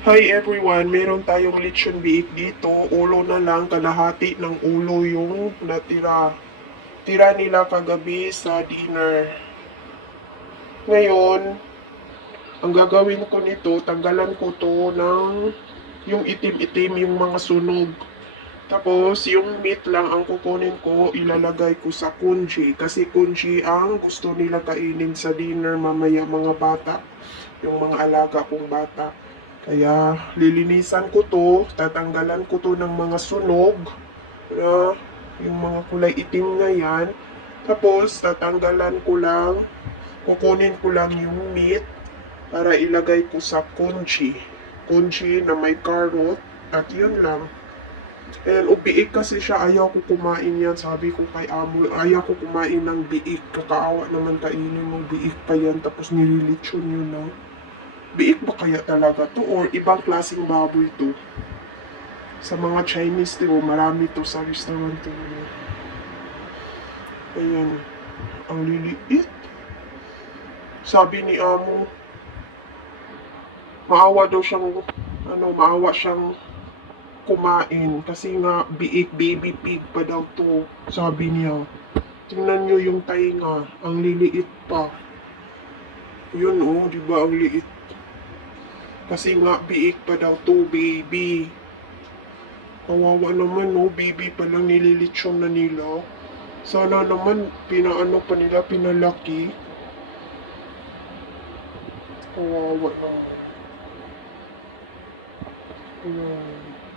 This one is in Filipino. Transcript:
Hi everyone, meron tayong lechon biik dito. Ulo na lang, kalahati ng ulo yung natira. Tira nila kagabi sa dinner. Ngayon, ang gagawin ko nito, tanggalan ko to ng yung itim-itim, yung mga sunog. Tapos, yung meat lang ang kukunin ko, ilalagay ko sa kunji. Kasi kunji ang gusto nila kainin sa dinner mamaya mga bata. Yung mga alaga kong bata. Kaya, lilinisan ko to, tatanggalan ko to ng mga sunog. Na, yung mga kulay itim na yan. Tapos, tatanggalan ko lang, kukunin ko lang yung meat para ilagay ko sa kunji. Kunji na may carrot. At yun lang. And ubiik kasi siya, ayaw ko kumain yan. Sabi ko kay Amo, ayaw ko kumain ng biik. Kakaawa naman kainin mo, biik pa yan. Tapos nililitsyon yun na. Biik ba kaya talaga to? Or ibang klaseng baboy to? Sa mga Chinese, di ba, marami to sa restaurant to. Ayan. Ang liliit. Sabi ni Amo, maawa daw siyang, ano, maawa siyang kumain kasi nga biik baby pig pa daw to sabi niya tingnan niyo yung tainga ang liliit pa yun oh di ba ang liit kasi nga biik pa daw to baby. Kawawa naman no? Baby pa lang nililitsyon na nila. Sana naman pinaano pa nila pinalaki. Kawawa naman. Ayan.